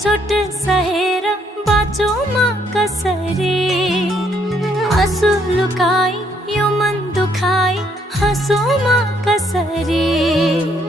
चोट सहेर बाँचोमा कसरी, आँसु लुकाई यो मन दुखाई हाँसोमा कसरी।